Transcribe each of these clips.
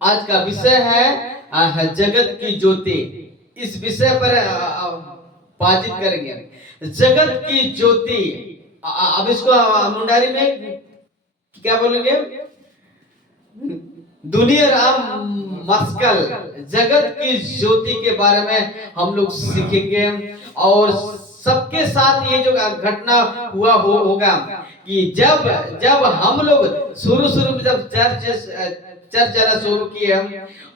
आज का विषय है जगत की ज्योति। इस विषय पर बातचीत करेंगे। जगत की ज्योति। अब इसको मुंडारी में क्या बोलेंगे? दुनिया राम मस्कल। जगत की ज्योति के बारे में हम लोग सीखेंगे। और सबके साथ ये जो घटना हुआ होगा कि जब जब हम लोग शुरू शुरू में जब चर्च चलना शुरू किए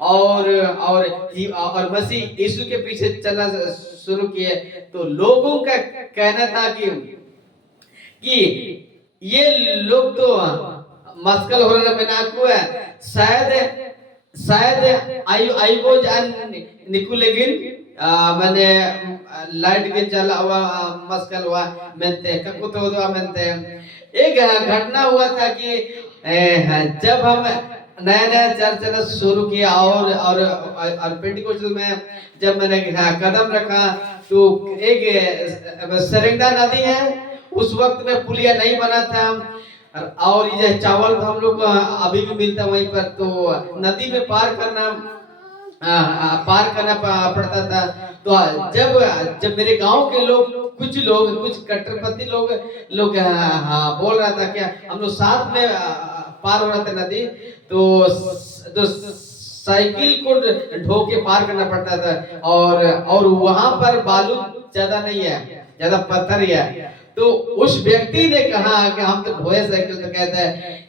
और मसीह यीशु के पीछे चलना शुरू किए, तो लोगों का कहना था कि ये लोग तो मस्कल हो रहा बनाकू है, शायद आईबोज निकुलेगिन मैंने लाइट के चला हुआ मस्कल हुआ मेंते ककुत हुआ मेंते। एक घटना हुआ था कि जब हम नया नया चर्च चलना शुरू किया और पेंटिकोस्टल में जब मैंने कदम रखा, तो एक सेरेंडा नदी है, उस वक्त में पुलिया नहीं बना था और ये चावल हम लोग को अभी भी मिलता वहीं पर, तो नदी में पार करना पड़ता था। तो जब मेरे गांव के लोग कुछ कट्टरपंथी लोग बोल रहा था क्या हम लोग साथ में पार हो रहा था नदी, तो साइकिल को ढो के पार करना पड़ता था और वहां पर बालू ज्यादा नहीं है, ज्यादा पत्थर ही है। तो उस व्यक्ति ने कहा कि हम तो ढोए साइकिल, तो कहता है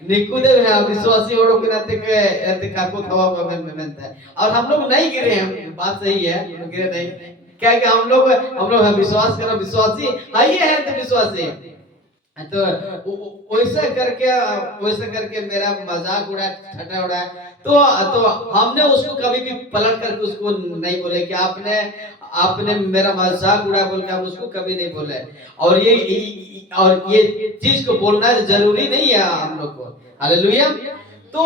निकुदेव है विश्वासी औरों के नाते के ऐसे काको थवा में बनता है। और हम लोग नहीं गिरे हैं, बात सही है, गिरे नहीं, क्या कि हम लोग विश्वास करो, विश्वासी आइए हैं तो विश्वासी। तो वैसा करके मेरा मजाक उड़ा, ठट्टा उड़ा। तो हमने उसको कभी भी पलट करके उसको नहीं बोले कि आपने मेरा मजाक उड़ा बोल के, हम उसको कभी नहीं बोले। और ये चीज को बोलना जरूरी नहीं है हम लोग को। हालेलुया। तो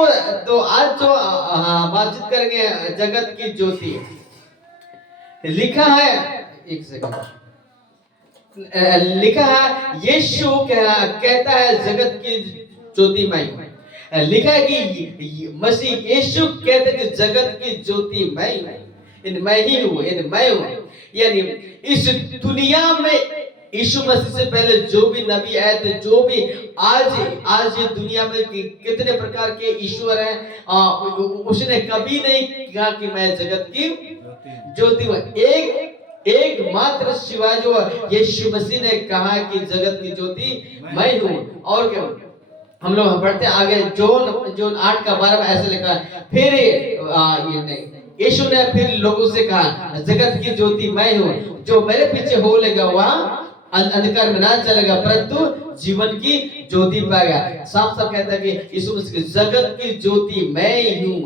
आज जो बातचीत करेंगे जगत की ज्योति। लिखा है, एक सेकंड, लिखा है यीशु कहता है जगत की ज्योति मैं। लिखा है कि मसीह यीशु कहते हैं कि जगत की ज्योति मैं हूं, मैं ही हूं, मैं हूं। यानी इस दुनिया में यीशु मसीह से पहले जो भी नबी आए थे, जो भी आज ये दुनिया में कितने प्रकार के ईश्वर हैं, उसने कभी नहीं कहा कि मैं जगत की ज्योति हूं। एक मात्र शिवाय जो यीशु मसीह ने कहा कि जगत की ज्योति मैं हूं। और क्या हम लोग पढ़ते आगे, जोन 8 का 12 में ऐसे लिखा है, फिर ये नहीं, यीशु ने फिर लोगों से कहा जगत की ज्योति मैं हूं, जो मेरे पीछे हो लेगा वह अंधकार में ना चलेगा परंतु जीवन की ज्योति पाएगा। साफ साफ कहता है कि यीशु मसीह जगत की ज्योति मैं ही हूं,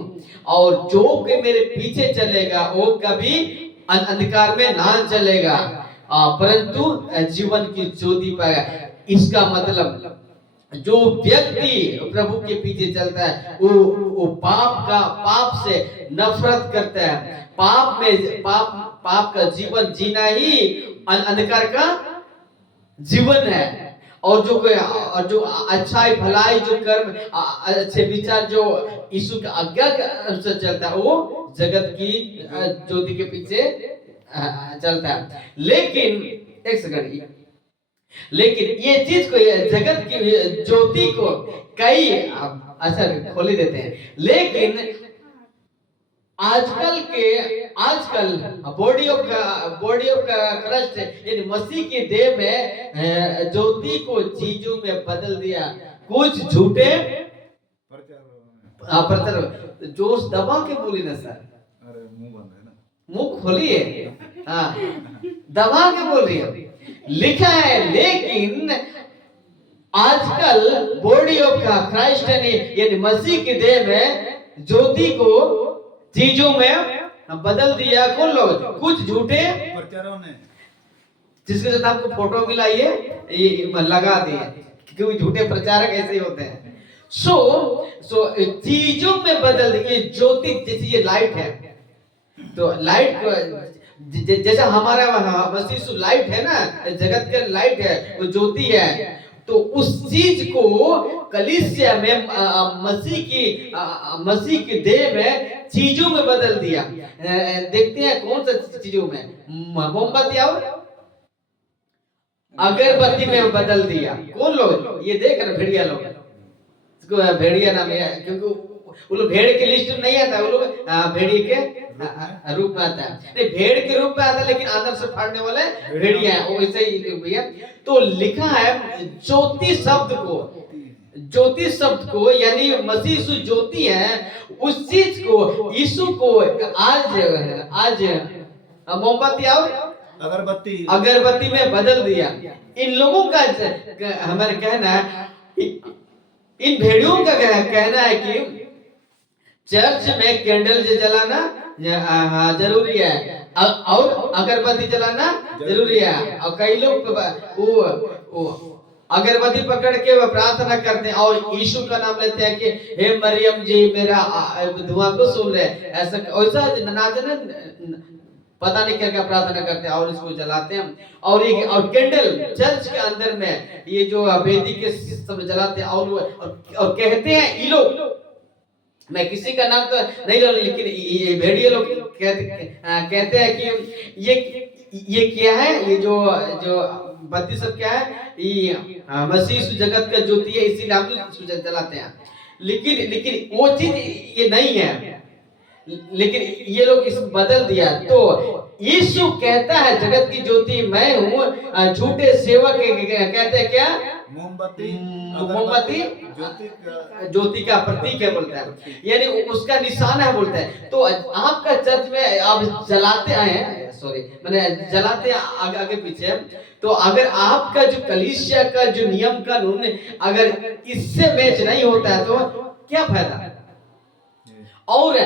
और जो के मेरे पीछे चलेगा वो कभी अंधकार में ना चलेगा परंतु जीवन की ज्योति पाएगा। इसका मतलब जो व्यक्ति प्रभु के पीछे चलता है वो पाप से नफरत करता है। पाप का जीवन जीना ही अंधकार का जीवन है। और जो अच्छाई भलाई जो कर्म अच्छे विचार जो यीशु की आज्ञा के अनुसार चलता है वो जगत की ज्योति के पीछे चलता है। लेकिन एक सेकंड, लेकिन ये चीज को, जगत की ज्योति को कई अच्छा खोली देते हैं, लेकिन आजकल बॉडी ऑफ क्राइस्ट यानी मसीह के देह में ज्योति को चीजों में बदल दिया। कुछ झूठे प्रचार, जोश दबा के बोली ना सर, अरे मुंह बंद है ना, मुंह खोलिए, हाँ दबा के बोल रही है। लिखा है लेकिन आजकल बॉडी ऑफ क्राइस्ट यानी मसीह के देह में ज्योति को चीजों में बदल दिया। कौन लोग? कुछ झूठे प्रचारों ने, जिसके साथ आपको फोटो मिला ये लगा दिए, क्योंकि झूठे प्रचारक ऐसे ही होते हैं। सो चीजों में बदल दिए। ज्योति जैसे ये लाइट है, तो लाइट को जैसा हमारा मसीह लाइट है ना, जगत का लाइट है, वो ज्योति है। तो उस चीज को कलीसिया में मसीह की देह में चीजों में बदल दिया। देखते हैं कौन सा चीजों में, मोमबत्ती और अगरबत्ती में बदल दिया। कौन लोग? ये देख रहे भेड़िया लोग, इसको भेड़िया नाम है क्योंकि वो लोग भेड़ के लिस्ट में नहीं आता, वो लोग भेड़िए के रूप में आता है। नहीं, भेड़ के रूप में आता है लेकिन अंदर से फाड़ने वाले भेड़िया है, वो ऐसे ही भैया। तो लिखा है ज्योति शब्द को यानी मसीह यीशु ज्योति है, उस चीज को यीशु को आज मोमबत्ती और अगरबत्ती में बदल दिया। इन लोगों का हमारे कहना है, इन भेड़ियों का कहना है कि चर्च में कैंडल जलाना जरूरी है और अगरबत्ती जलाना जरूरी है। और कई लोग वो अगरबत्ती पकड़ के वो प्रार्थना करते हैं और यीशु का नाम लेते हैं कि हे मरियम जी मेरा दुआ को सुन ले। ऐसा वैसा ना जाने पता नहीं क्या प्रार्थना करते हैं और इसको जलाते हैं। और ये और कैंडल चर्च के अंदर में ये जो वेदी के सब जलाते हैं और कहते हैं ये लोग, मैं किसी का नाम तो नहीं ले, लेकिन ये भेड़िए लोग कहते हैं कि ये क्या है, ये जो बत्ती सब क्या है, ये मसीह जगत का ज्योति है, इसीलिए हम इसको जलाते हैं। लेकिन वो चीज ये नहीं है, लेकिन ये लोग इस बदल दिया। तो यीशु कहता है जगत की ज्योति मैं हूँ। झूठे सेवक कहते हैं क्या? मोमबत्ती ज्योति का प्रतीक है बोलता है, यानी उसका निशान है बोलता है। तो आपका चर्च में आप जलाते आए हैं, सॉरी मैंने जलाते आगे पीछे, तो अगर आपका जो कलीसिया का जो नियम कानून अगर इससे मैच नहीं होता है तो क्या फायदा? और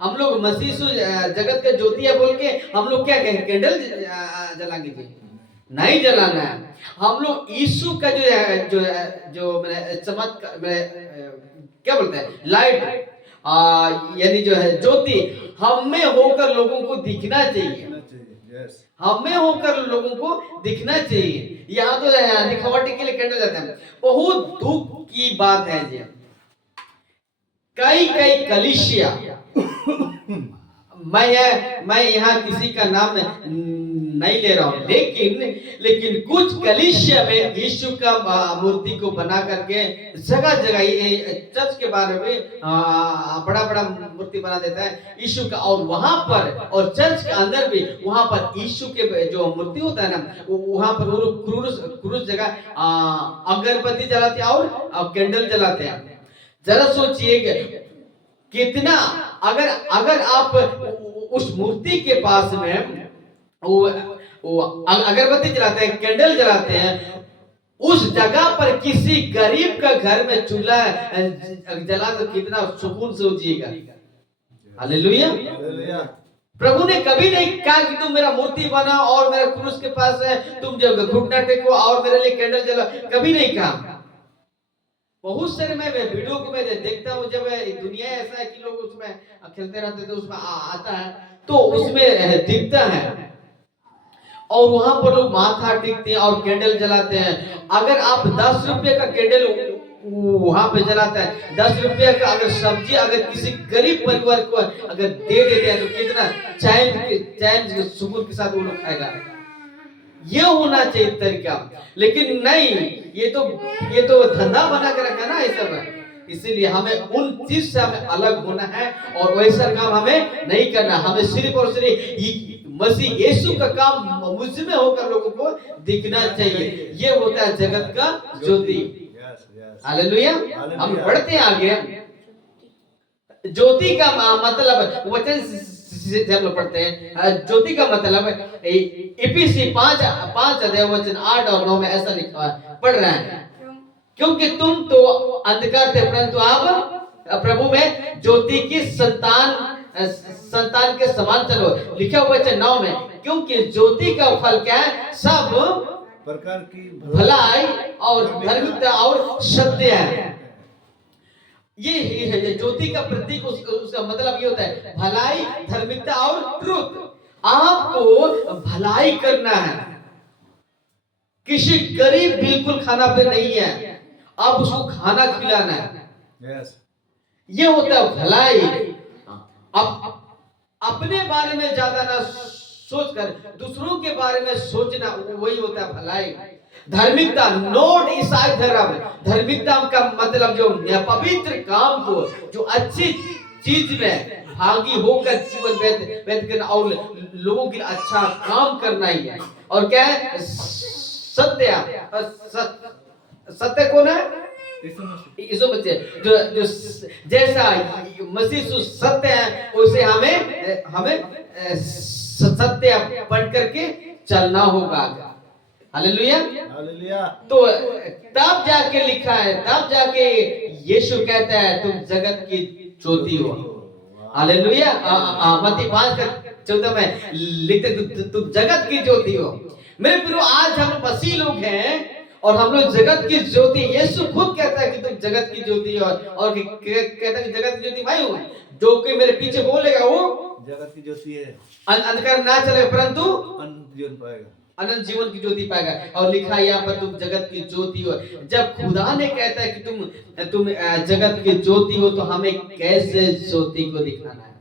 हम लोग मसीह जगत का ज्योति है बोल के हम लोग क्या कहें? कैंडल जलाएंगे जी? नहीं जलाना है। हम लोग यीशु का जो मैंने चमत्कार क्या बोलते हैं, लाइट यानी जो है ज्योति हमें होकर लोगों को दिखना चाहिए। हमें होकर लोगों को दिखना चाहिए। यहाँ तो दिखावटी के लिए कैंडल जाते हैं। बहुत दुख की बात है जी, कई कलीसिया, मैं यहाँ किसी का नाम नहीं ले रहा हूँ, लेकिन कुछ कलीसिया में यीशु का मूर्ति को बना करके जगह चर्च के बारे में बड़ा मूर्ति बना देता है यीशु का। और वहां पर और चर्च के अंदर भी वहां पर यीशु के जो मूर्ति होता है ना, वहां पर क्रूस जगह अगरबत्ती जलाते हैं और कैंडल जलाते हैं। जरा सोचिए कितना, अगर आप उस मूर्ति के पास में वो अगरबत्ती जलाते हैं, कैंडल जलाते हैं, उस जगह पर किसी गरीब का घर में चूल्हा जला तो कितना सुकून से जिएगा। हालेलुया। प्रभु ने कभी नहीं कहा कि तुम मेरा मूर्ति बनाओ और मेरे क्रूस के पास है तुम जब घुटना टेको और मेरे लिए कैंडल जलाओ, कभी नहीं कहा। बहुत सारे मैं वीडियो को मैं देखता हूँ, जब दुनिया ऐसा है कि लोग उसमें खेलते रहते तो उसमें आता है तो उसमें दिखता है और वहां पर लोग माथा टेकते हैं और कैंडल जलाते हैं। अगर आप 10 रुपए का कैंडल वहां पे जलाता है, 10 रुपए का अगर सब्जी अगर किसी गरीब परिवार को अगर दे देते हैं तो कितना चैन सुकून के साथ वो लोग खाएगा। ये होना चाहिए तरीका, लेकिन नहीं, ये तो धंधा बना के रखा ना ये सब। इसीलिए हमें उन चीज से हमें अलग होना है और वैसा काम हमें नहीं करना। हमें सिर्फ और सिर्फ मसीह यीशु का काम मुझमें होकर लोगों को दिखना चाहिए। ये होता है जगत का ज्योति। हालेलुया। हम बढ़ते हैं आगे। ज्योति का मतलब वचन से हम लोग पढ़ते हैं। ज्योति का मतलब इफिसी 5 अध्याय वचन 8 और 9 में ऐसा लिखा है, पढ़ रहे हैं, क्योंकि तुम तो अंधकार थे परंतु अब प्रभु में ज्योति की संतान के समान चलो। लिखा हुआ वचन 9 में, क्योंकि ज्योति का फल क्या है? सब प्रकार की भलाई और धार्मिकता और सत्य है। ये ज्योति का प्रतीक, उसका मतलब ये होता है भलाई, धार्मिकता और ट्रुथ। आपको भलाई करना है, किसी गरीब बिल्कुल खाना पे नहीं है, आप उसको खाना खिलाना है। Yes. ये होता है भलाई। अब अपने बारे में ज्यादा ना सोचकर दूसरों के बारे में सोचना, वही होता है भलाई। धार्मिकता नोट ईसाई धर्म, धार्मिकता का मतलब जो पवित्र काम को, जो अच्छी चीज में भागी होकर जीवन व्यतीत करना और लोगों के लिए अच्छा काम करना ही है। और क्या है? सत्य। सत्य कौन है? यीशु मसीह। जो जैसा मसीह सत्य है, उसे हमें सत्य बन करके चलना होगा। हालेलुया। Hallelujah. तो तब जाके लिखा है, तब जाके यीशु कहता है तुम जगत की ज्योति हो। हालेलुया। मत्ती 5:14 में लिखते तुम जगत की ज्योति हो। मेरे प्रियो, आज हम मसीह लोग हैं और हम लोग जगत की ज्योति। यीशु खुद कहता है कि तुम जगत की ज्योति हो, और कहता है कि जगत की ज्योति मैं हूं। जो कि मेरे पीछे बोलेगा वो जगत की ज्योति है, अंधकार ना चले परंतु अनंत जीवन पाएगा, अनंत जीवन की ज्योति पाएगा। और लिखा है यहाँ पर तुम जगत की ज्योति हो। जब खुदा ने कहता है कि तुम जगत की ज्योति हो, तो हमें कैसे ज्योति को दिखाना है?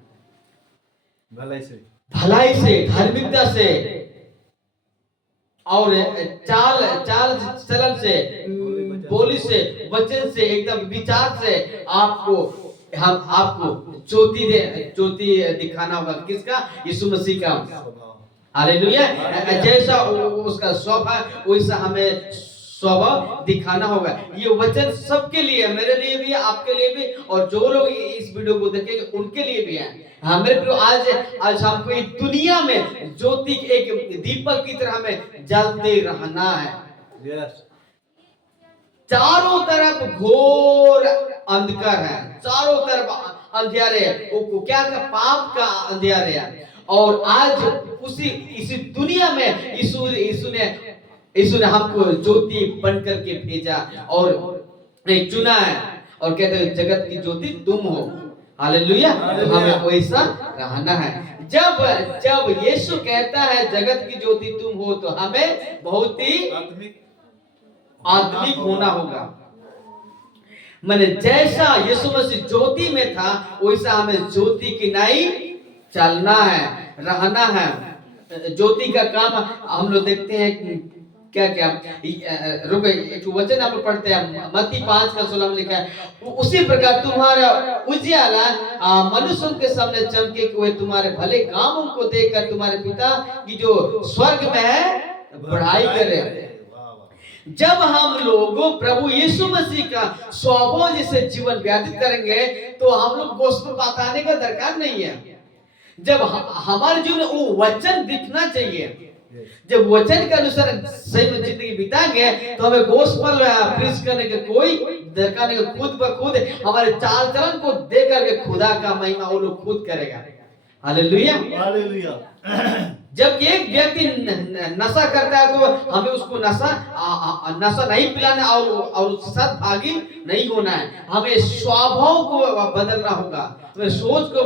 भलाई से, भलाई से, धार्मिकता से, और चाल चलन से, बोली से, वचन से, एकदम विचार से आपको ज्योति दिखाना होगा। किसका? यीशु मसीह का। हालेलुया। जैसा उसका स्वभाव, वैसा हमें स्वभाव दिखाना होगा। ये वचन सबके लिए, मेरे लिए भी, आपके लिए भी, और जो लोग इस वीडियो को देखेंगे उनके लिए भी है। हाँ मेरे प्रियो, आज हमको इस दुनिया में ज्योति एक दीपक की तरह हमें जलते रहना है। Yes. चारों तरफ घोर अंधकार है, चारों तरफ अंधेरे, वो क्या का पाप का अंधेरे है। और आज इसी दुनिया में यीशु ने हमको ज्योति बन करके भेजा और चुना है, और कहते हैं जगत की ज्योति तुम हो। हालेलुया। हमें वैसा रहना है। जब यीशु कहता है जगत की ज्योति तुम हो, तो हमें बहुत ही आत्मिक होना होगा। मैंने जैसा यीशु मसीह ज्योति में था, वैसा हमें ज्योति की नाई चलना है, रहना है। ज्योति का काम हम लोग देखते हैं क्या क्या। रुको, एक वचन हम लोग पढ़ते हैं, मत्ती 5:16 में लिखा है, उसी प्रकार तुम्हारा उजियाला मनुष्यों के सामने चमके कि वे तुम्हारे भले कामों को देखकर तुम्हारे पिता की जो स्वर्ग में है बढ़ाई करे। जब हम लोगों प्रभु यीशु मसीह का स्वभाव जैसे जीवन व्यतीत करेंगे, तो हम लोग गोस्पेल बताने का दरकार नहीं है। जब हमारे जीवन में वो वचन दिखना चाहिए, जब वचन के अनुसार सही में जिंदगी बिताएंगे, तो हमें गोस्पेल प्रीच करने के कोई दरकार नहीं। खुद ब खुद हमारे चाल चलन को देख करके खुदा का महिमा वो लोग खुद करेगा। हालेलुया। हालेलुया। जब एक व्यक्ति नशा करता है, तो हमें उसको नशा नहीं पिलाना और उसके साथ भागी नहीं होना है। हमें स्वभाव को बदलना होगा, हमें सोच को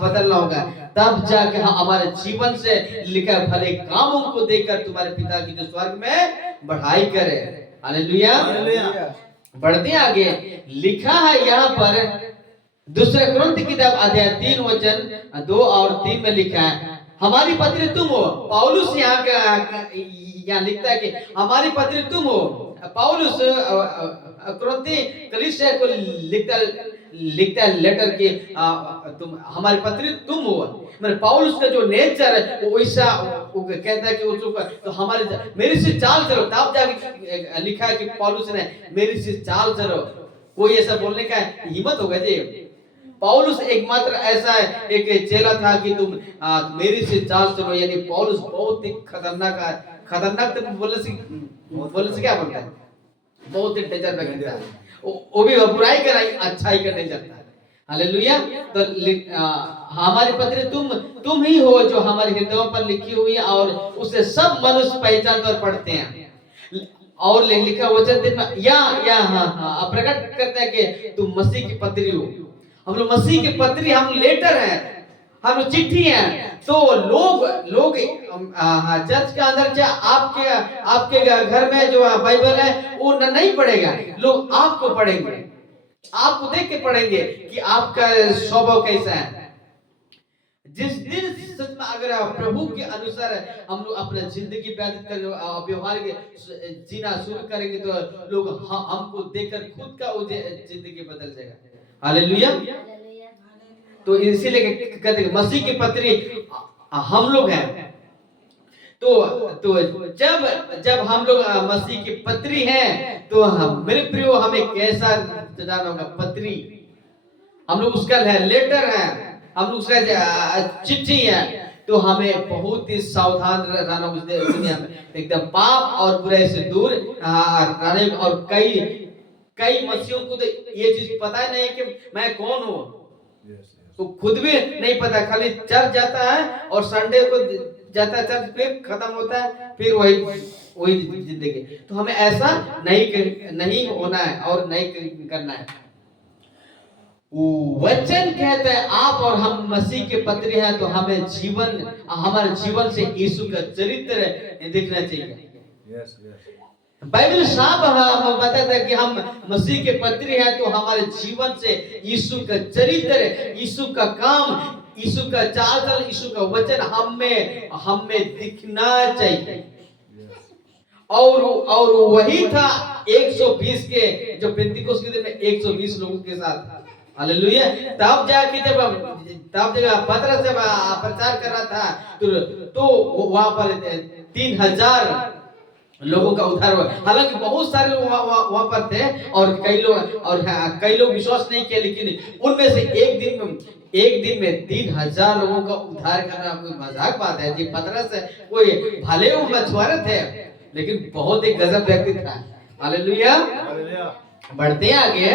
बदलना होगा। तब जाके हमारे जीवन से लिखा भले कामों को देखकर तुम्हारे पिता की जो स्वर्ग में बढ़ाई करे। हालेलुया। बढ़ते आगे लिखा है यहाँ पर, दूसरे कुरिन्थ की किताब अध्याय 3 वचन 2 और 3 में लिखा है, हमारी पत्री तुम हो। पौलुस यहाँ लिखता है कि हमारी पत्री तुम हो। पौलुस कुरिन्थी कलीसिया को लिखता है लेटर कि तुम हमारी पत्री तुम हो। मतलब पौलुस का जो नेचर है वो वैसा कहता है कि उसको तो हमारे मेरी से चाल चलो। तब जाके लिखा है कि पौलुस ने मेरी से चाल चलो। कोई ऐसा बोलने का हिम्मत होगा जी? पौलुस एकमात्र ऐसा एक चेला था कि तुम मेरी से चाल चलो। यानी पौलुस बहुत ही खतरनाक तो बोलने से क्या बोलता है, बहुत ही डेंजर व्यक्ति था। वो भी बुराई कर अच्छाई करने जाता है। हालेलुया। तो हमारी पत्री तुम ही हो जो हमारे हृदयों पर लिखी हुई है और उसे सब मनुष्य पहचानते और पढ़ते हैं। और लिखा वचन हाँ प्रकट करता है कि तुम मसीह की पत्री हो। हम लोग मसीह की पत्री, हम लेटर हैं। हम लोग चिट्ठी हैं। तो लोग लोग चर्च के अंदर से आपके आपके घर में जो बाइबल है वो नहीं पढ़ेगा, लोग आपको पढ़ेंगे, आपको देख के पढ़ेंगे कि आपका स्वभाव कैसा है। जिस दिन सच में अगर प्रभु के अनुसार हम लोग अपना जिंदगी व्यतीत कर व्यवहार जीना शुरू करेंगे तो लोग हमको देखकर खुद का जिंदगी बदल जाएगा। हालेलुया। तो इसीलिए कहते हैं मसीह की पत्री हम लोग हैं। तो जब हम लोग मसीह की पत्री हैं तो मेरे प्रियो हमें कैसा जाना होगा? पत्री हम लोग उसका लेटर है, हम लोग उसका चिट्ठी है। तो हमें बहुत ही सावधान रहना दुनिया में, एकदम पाप और बुराई से दूर रहने। और कई मसीहों को तो ये चीज पता ही नहीं है कि मैं कौन हूँ, तो खुद भी नहीं पता, खाली चर्च जाता है और संडे को जाता है चर्च, फिर खत्म होता है, फिर वही जिंदगी। तो हमें ऐसा नहीं होना है और नहीं करना है। वचन कहता है आप और हम मसीह के पत्री हैं, तो हमें हमारे जीवन से यीशु का चरित्र दिखना चाहिए। बाइबल साफ हमें बताता है कि हम मसीह के पत्री हैं, तो हमारे जीवन से यीशु का चरित्र, यीशु का काम, यीशु का चाल चलन, यीशु का वचन हमें दिखना चाहिए। और वही था 120 के जो पेंतिकोस्त के दिन में 120 लोगों के साथ। हालेलुया। तब जाके तब जगह पतरस जब प्रचार कर रहा था तो वहां पर 3000 लोगों का उद्धार हुआ। हालांकि बहुत सारे लोग वहां पर थे और कई लोग विश्वास नहीं किए, लेकिन उनमें से एक दिन में 3000 लोगों का उद्धार करना कोई मजाक बात है जी? पतरस कोई भले वो मछुआरे थे, लेकिन बहुत ही गजब व्यक्ति था। हालेलुया। बढ़ते आगे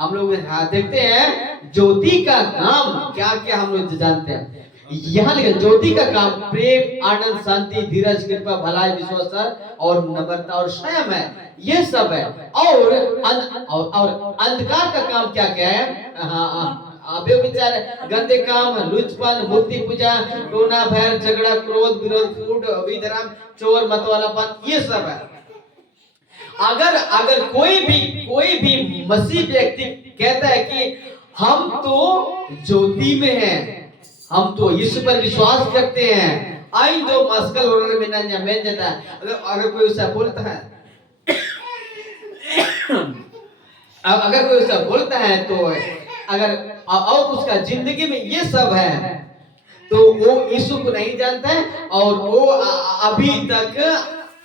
हम लोग देखते हैं ज्योति का काम क्या क्या हम लोग जानते हैं। यहाँ लिखा ज्योति का काम प्रेम, आनंद, शांति, धीरज, कृपा, भलाई, विश्वास और नम्रता और संयम है, ये सब है। और अंधकार का काम क्या क्या है? व्यभिचार, गंदे काम, लुचपन, मूर्ति पूजा, टोना, भय, झगड़ा, क्रोध, विरोध, फूट, विधर्म, चोर, मतवालापन, ये सब है। अगर कोई भी मसीह व्यक्ति कहता है कि हम तो ज्योति में हैं, हम तो यीशु पर विश्वास करते हैं, आई दो मस्कल होने में ना मैं जाता। अगर कोई ऐसा बोलता है अगर कोई ऐसा बोलता है तो अगर और उसका जिंदगी में ये सब है तो वो यीशु को नहीं जानता है और वो अभी तक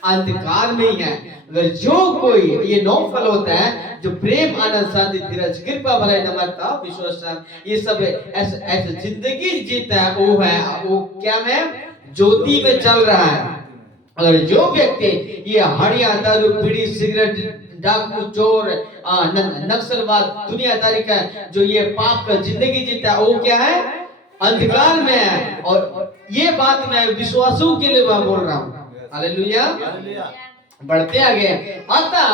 अंधकार में ही है। अगर जो कोई ये 9 फल होता है जो प्रेम, आनंद, शांति, धीरज, कृपा, भलाई, नम्रता, विश्वास, ये सब ऐसे जिंदगी जीता है, वो क्या है? ज्योति में चल रहा है। अगर जो व्यक्ति ये हड़िया, दारू, बीड़ी, सिगरेट, डाकू, चोर, नक्सलवाद, दुनियादारी का जो ये पाप का जिंदगी जीता है, वो क्या है? अंधकार में है। और ये बात मैं विश्वासों के लिए बोल रहा हूँ। हालेलुया। बढ़ते आगे, अतः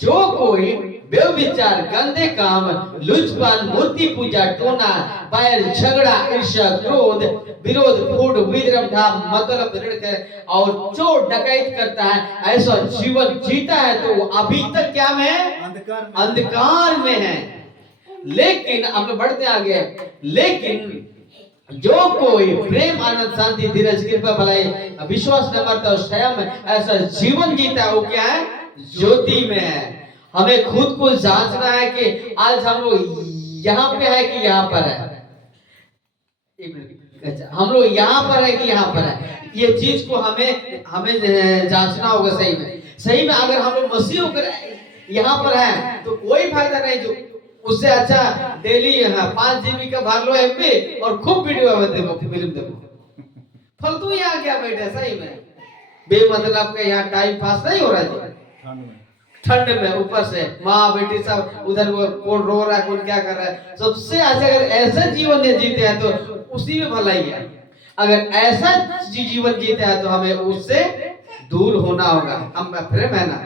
जो कोई व्यभिचार, गंदे काम, लुचपन, मूर्ति पूजा, टोना, बैर, झगड़ा, ईर्ष्या, क्रोध, विरोध, फूट, विद्रम, मतलब और चोर डकैत करता है, ऐसा जीवन जीता है तो वो अभी तक क्या में है? अंधकार में है। लेकिन अब बढ़ते आगे, लेकिन जो कोई प्रेम, आनंद, शांति, धीरज, कृपा, भलाई, विश्वास, नम्रता और संयम ऐसा जीवन जीता है, वो क्या है? ज्योति में है। हमें खुद को जांचना है कि आज हम लोग यहाँ पे है कि यहाँ पर है। हम लोग यहाँ पर है कि यहाँ पर है, ये चीज को हमें जांचना होगा सही में। अगर हम लोग मसीह होकर यहाँ पर है तो कोई फायदा नहीं, जो उससे अच्छा डेली 5 GB का भर लो MP और खूब वीडियो देखो, फिल्म देखो। फालतू यहाँ क्या बैठे सही में, बेमतलब का यहाँ टाइम पास नहीं हो रहा है। ठंड में ऊपर से माँ बेटी सब उधर, वो कौन रो रहा है, कौन क्या कर रहा है। सबसे अच्छा अगर ऐसा जीवन जीते हैं तो उसी में भलाई है। अगर ऐसा जीवन जीते हैं तो हमें उससे दूर होना होगा। हम प्रेम है ना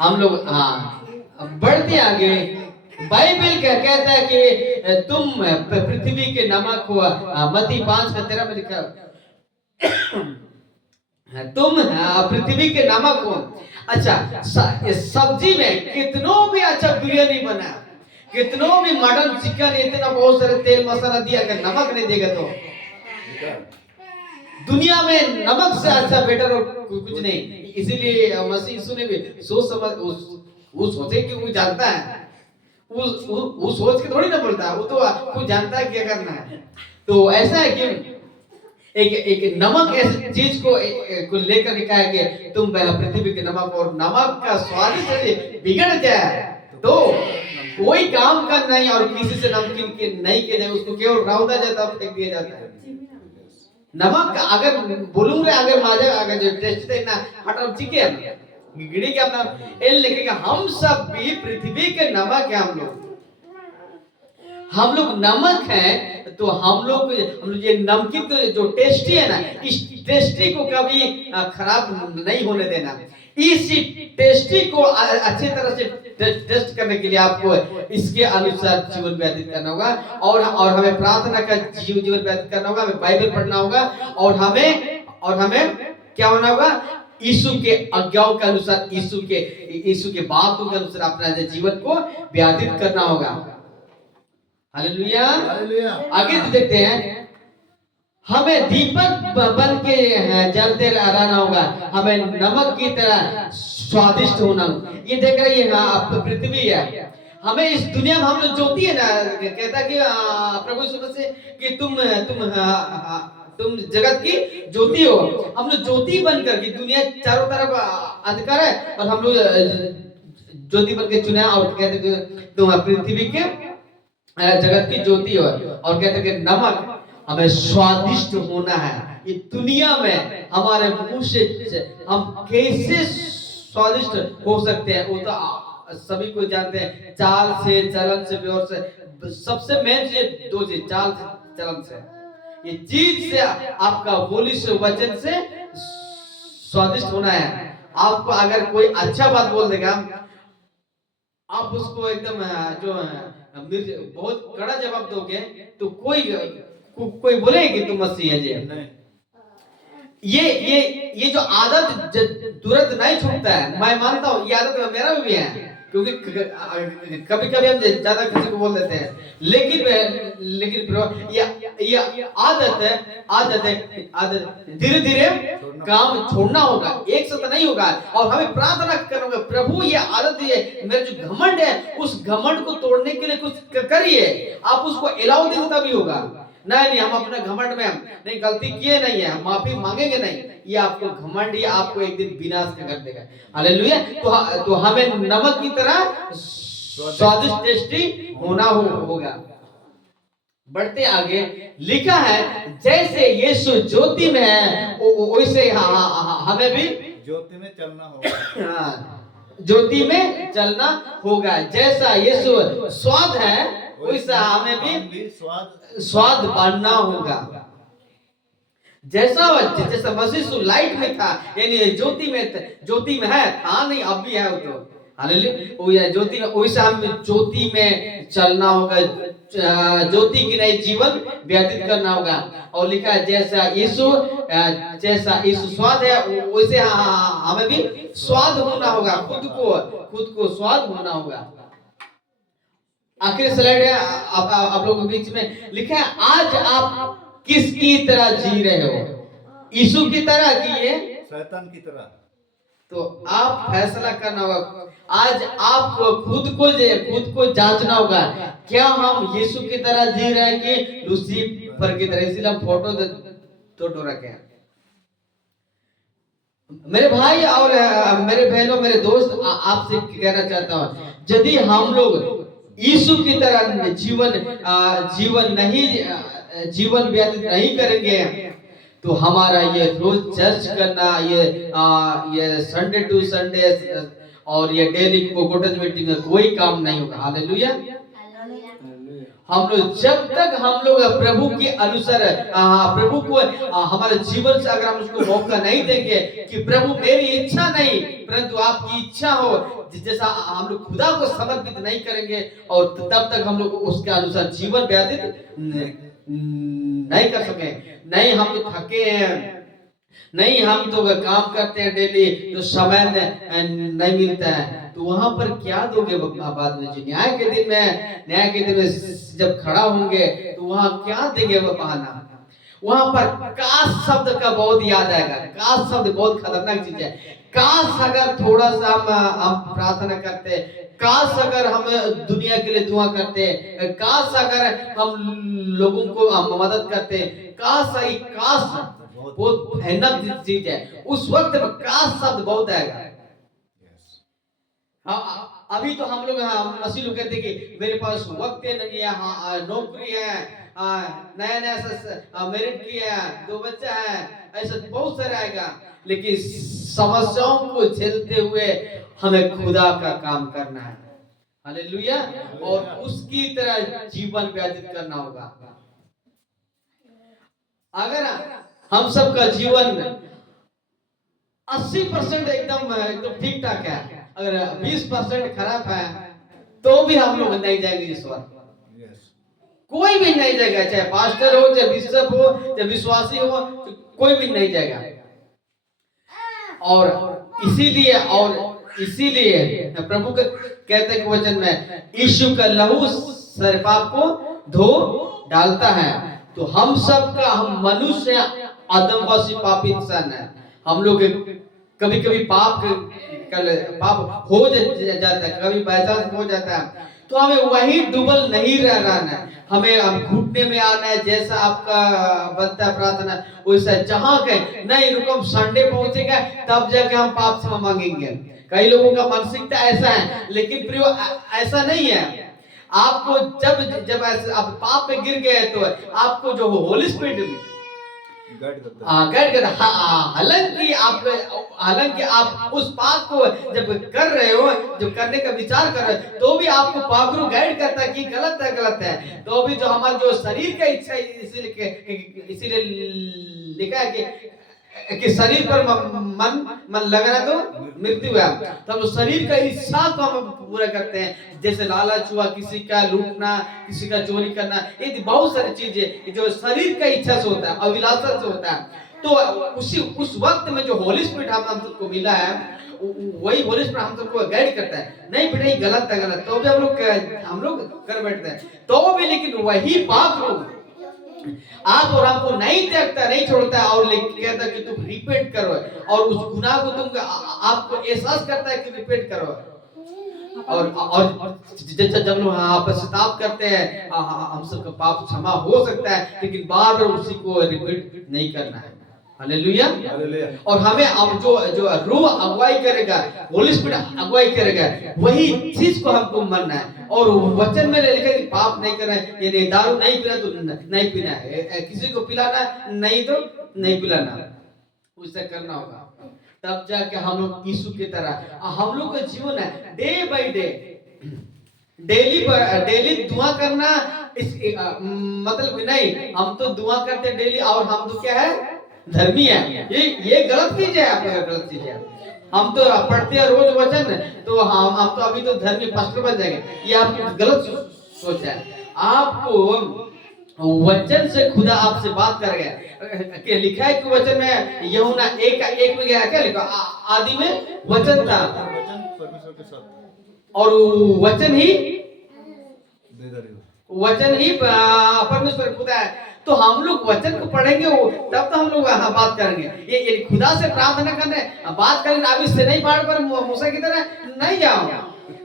हम लोग। हाँ, बढ़ते आगे बाइबल कहता है कि तुम पृथ्वी के नमक हो। मत्ती 5:13 में लिखा तुम पृथ्वी के नमक हो। अच्छा, सब्जी में कितनों भी अच्छा बिरयानी बना, कितनों भी मटन चिकन इतना बहुत सारे तेल मसाला दिया, अगर नमक नहीं देगा तो दुनिया में नमक से अच्छा बेटर और कुछ नहीं। इसीलिए मसीह यीशु ने भी सोच समझ वो सोचे कि वो जानता है, वो सोच के थोड़ी ना बोलता है, वो तो खुद जानता है क्या करना है। तो ऐसा है कि एक नमक ऐसी चीज को लेकर के कहा है कि तुम पृथ्वी के नमक, और नमक का स्वाद यदि बिगड़ जाए तो कोई काम का नहीं, और किसी से नमकीन के नहीं किया जाए, उसको केवल रौंदा जाता है, फेंक दिया जाता है। नमक का अगर बोलूंगा, अगर माजा अगर जो टेस्ट देखना हटाओ चिकन गिड़ी के अपना एल लिखेगा, हम सब भी पृथ्वी के नमक है। हम लोग नमक हैं, तो हम लोग ये नमकीन तो जो टेस्टी है ना, इस टेस्टी को कभी खराब नहीं होने देना। इस टेस्टी को अच्छे तरह से टेस्ट करने के लिए आपको इसके अनुसार जीवन व्यतीत करना होगा, और हमें प्रार्थना का जीवन व्यतीत करना होगा, हमें बाइबल पढ़ना होगा, और हमें क्या होना होगा, यीशु के आज्ञाओं के अनुसार, यीशु के बातों के अनुसार अपना जीवन को व्यतीत करना होगा। हालेलुया। आगे देखते हैं, हमें दीपक बन के जलते रहना होगा, हमें नमक की तरह स्वादिष्ट होना। ये देख रही है पृथ्वी है, हमें इस दुनिया में हम लोग ज्योति है ना, कहता कि प्रभु यीशु मसीह कि तुम जगत की ज्योति हो। हम लोग ज्योति बनकर के, दुनिया चारों तरफ अंधकार है और हम लोग ज्योति बन के चुना, और कहते तुम पृथ्वी के जगत की ज्योति हो, और कहते कि नमक हमें स्वादिष्ट होना है। ये दुनिया में हमारे मुंह से हम कैसे स्वादिष्ट हो सकते हैं, वो तो सभी को जानते हैं, चाल से, चलन से, व्यवहार से। सबसे मेन चीज दो चीज, चाल से, चलन से। ये चीज से आपका बोली से, वचन से स्वादिष्ट होना है। आपको अगर कोई अच्छा बात बोल देगा, आप उसको एकदम जो बहुत कड़ा जवाब दोगे, तो कोई बोलेगा कि तुम मसीह है जी। ये जो आदत तुरंत नहीं छूटता है, मैं मानता हूँ ये आदत मेरा भी है, क्योंकि कभी कभी हम ज्यादा किसी को बोल देते हैं, लेकिन ये आदत धीरे धीरे काम छोड़ना होगा, एक साथ नहीं होगा। और हमें प्रार्थना करना होगा, प्रभु ये आदत, ये मेरा जो घमंड है, उस घमंड को तोड़ने के लिए कुछ करिए। आप उसको अलाउ देंगे तभी होगा। नहीं, हम अपने घमंड में नहीं, गलती किए नहीं है, हम माफी मांगेंगे नहीं, ये आपको घमंड ही आपको एक दिन विनाश कर देगा। हालेलुया। तो हमें नमक की तरह स्वादिष्ट टेस्टी होना होगा। बढ़ते आगे लिखा है, जैसे यीशु ज्योति में है, वैसे हमें भी ज्योति में चलना होगा। ज्योति में चलना होगा। जैसा यीशु स्वाद है, वैसा हमें भी स्वाद बनना होगा। जैसा मसीह लाइट में था, यानी ज्योति में है, था नहीं, अब भी है वो तो। हालेलुया। ज्योति में, वैसा हम ज्योति में चलना होगा, ज्योति की नई जीवन व्यतीत करना होगा। और लिखा है, जैसा यीशु स्वाद है, वैसे हमें भी स्वाद होना होगा, खुद को स्वाद होना होगा। आखिरी स्लाइड है आप लोगों के बीच में, लिखा है, आज आप किसकी तरह जी रहे हो, यीशु की तरह कि ये शैतान की तरह? तो आप फैसला करना होगा। आज आपको खुद को जांचना होगा, क्या हम यीशु की तरह जी रहे हैं कि लूसीफर की तरह। इसलिए हम फोटो रखे हैं। मेरे भाई और मेरे बहनों, मेरे दोस्त, आपसे कहना चाहता हूं, यदि हम लोग यीशु की तरह जीवन व्यतीत नहीं करेंगे, तो हमारा ये रोज चर्च करना, ये संडे टू संडे और ये डेली कोकोटज मीटिंग में कोई काम नहीं होगा। हालेलुया। हम लोग जब तक हम लोग प्रभु के अनुसार प्रभु को हमारे जीवन से अगर हम उसको मौका नहीं देंगे कि प्रभु मेरी इच्छा नहीं परंतु आपकी इच्छा हो, जैसा हम लोग खुदा को समर्पित नहीं करेंगे और तब तक हम लोग उसके अनुसार जीवन व्यतीत नहीं कर सके। नहीं हम तो थके हैं, नहीं हम तो काम करते हैं डेली तो समय नहीं मिलता है, तो वहां पर क्या दोगे बाद में? जो न्याय के दिन में जब खड़ा होंगे तो वहां क्या देंगे वो बहाना? वहां पर काश शब्द का बहुत याद आएगा। काश शब्द बहुत खतरनाक चीज है। काश अगर थोड़ा सा हम प्रार्थना करते, काश अगर हम दुनिया के लिए दुआ करते, काश अगर हम लोगों को मदद करते, काश बहुत भयानक चीज है। उस वक्त में काश शब्द बहुत आएगा। अभी तो हम लोग मसीह लोग कहते कि मेरे पास वक्त नहीं है, नौकरी है, नया मैरिड किया, 2 बच्चा है, ऐसा बहुत सारा आएगा। लेकिन समस्याओं को झेलते हुए हमें खुदा का काम करना है। हालेलुया। और उसकी तरह जीवन व्यतीत करना होगा। अगर हम सबका जीवन 80% एकदम ठीक ठाक है, अगर 20% खराब है तो भी हम लोग नहीं जाएंगे ईश्वर। कोई भी नहीं जाएगा, चाहे पास्टर हो, चाहे बिशप हो, चाहे विश्वासी हो, कोई भी नहीं जाएगा। और इसीलिए प्रभु के कहते हैं वचन में, यीशु का लहू सारे पाप को धो डालता है। तो हम सब का, हम मनुष्य आदमवासी पापी इंसान है। हम लोग कभी पाप हो जाता है, कभी बाय चांस हो जाता है, तो हमें वही डूबल नहीं रहना है। हमें घुटने में आना है, जैसा आपका बनता है प्रार्थना वैसा। जहां के नहीं रुको, संडे पहुंचेगा तब जाके हम पाप क्षमा मांगेंगे। कई लोगों का मानसिकता ऐसा है, लेकिन प्रियो ऐसा नहीं है। आपको जब ऐसे आप पाप में गिर गए तो आपको जो होली स्पिरिट गाइड करता है। हालांकि आप उस पाप को जब कर रहे हो, जब करने का विचार कर रहे हो, तो भी आपको पागुरु गाइड करता है कि गलत है। तो भी जो हमारा जो शरीर का इच्छा, इसीलिए लिखा है कि शरीर पर मन लगाना तो मृत्यु है। तो हम शरीर का इच्छा को हम पूरा करते हैं, जैसे लालच हुआ, किसी का लूटना, किसी का चोरी करना, ये बहुत सारी चीजें जो शरीर का इच्छा से होता है, अभिलाषा से होता है। तो उस वक्त में जो होली स्पिरिट हम सबको मिला है, वही होली स्पिरिट हम सबको गाइड करता है। नहीं बेटा ये गलत है, तो भी हम लोग कर बैठते हैं, तो भी लेकिन वही पाप आप और हमको नहीं त्यागता, नहीं छोड़ता है, और कहता है कि तुम रिपेंट करो, और उस गुनाह को तुम आपको एहसास करता है कि रिपेंट करो। और जब लोग पश्चाताप करते हैं, हम सबका पाप क्षमा हो सकता है, लेकिन बार बार उसी को रिपीट नहीं करना है। हालेलुया। और हमें अब जो रूह अगुवाई करेगा, होली स्पिरिट अगुवाई करेगा, वही चीज को हमको मानना है। और वचन में लिखा है कि पाप नहीं करना है, ये दारू नहीं पीना तो नहीं पीना है, किसी को पिलाना नहीं तो नहीं पिलाना, उसे करना होगा। तब जाके हम लोग यीशु की तरह, हम लोग का जीवन है डे बाय डे, डेली दुआ करना। इस मतलब नहीं हम तो दुआ करते हैं डेली, और हम तो क्या है, धर्मी है। ये गलत चीज है, आपका गलत चीज है। हम तो पढ़ते हैं रोज वचन, तो हम तो अभी तो धर्मी पास्टर बन जाएंगे, ये आपकी गलत सोच है। आपको वचन से खुदा आपसे बात करेगा। कि लिखा है कि वचन में यूहन्ना 1:1 में क्या लिखा, आदि में वचन था, परमेश्वर के साथ, और वचन ही परमेश्वर खुदा है। तो हम लोग वचन को पढ़ेंगे, तब तो हम लोग बात करेंगे। ये खुदा से प्रार्थना करने बात करेंगे, अभी से नहीं पहाड़ पर मूसा की तरह नहीं जाओ।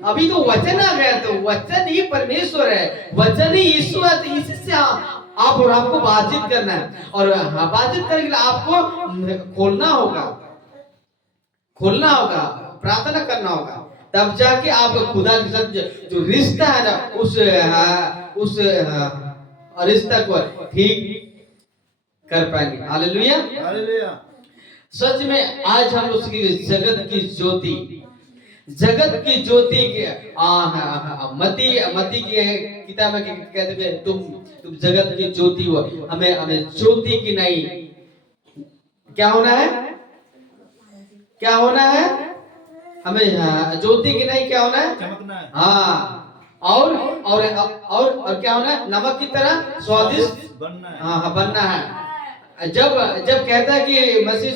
अभी तो वचन आ गया, तो वचन ही परमेश्वर है, वचन ही यीशु है। तो इससे आप और आपको बातचीत करना है, और बातचीत करने के लिए आपको खोलना होगा, प्रार्थना करना होगा, तब जाके आप खुदा के साथ जो रिश्ता है ना, उस रिश्ता को ठीक कर पाएंगे। हालेलुया। सच में आज हम लोग जगत की ज्योति, जगत की ज्योति की मती मती की किताब में कहते हैं तुम जगत की ज्योति हो। हमें हमें ज्योति की नहीं, क्या होना है, क्या होना है, हमें ज्योति की नहीं क्या होना है, चमकना है। हाँ। और क्या होना है, नमक की तरह स्वादिष्ट बनना है। हाँ बनना है। जब जब कहता है कि मसीह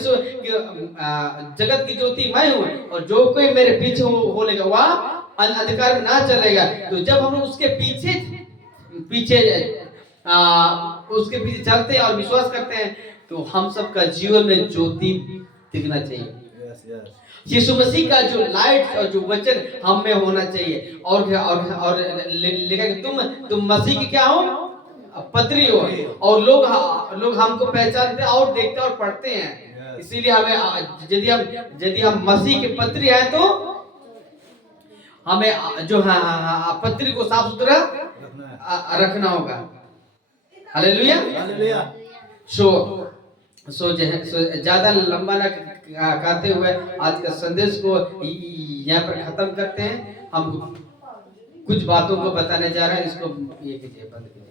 जगत की ज्योति मैं हूँ और जो कोई मेरे पीछे हो लेगा वह अंधकार में ना चलेगा। तो जब हम लोग उसके पीछे पीछे उसके पीछे चलते हैं और विश्वास करते हैं तो हम सबका जीवन में ज्योति दिखना चाहिए। Yes yes. यीशु मसीह का जो लाइट और जो वचन हम में होना चाहिए। और लिखा कि तुम मसीह की क्या हो, पत्री हो। और लोग हमको पहचानते और देखते और पढ़ते हैं। इसीलिए हमें यदि हम मसीह के पत्री हैं तो हमें जो पत्री को साफ सुथरा रखना होगा। Hallelujah hallelujah. सो ज्यादा लंबा ना करते हुए आज का संदेश को यहाँ पर खत्म करते हैं। हम कुछ बातों को बताने जा रहे हैं, इसको ये कीजिए, बंद कीजिए।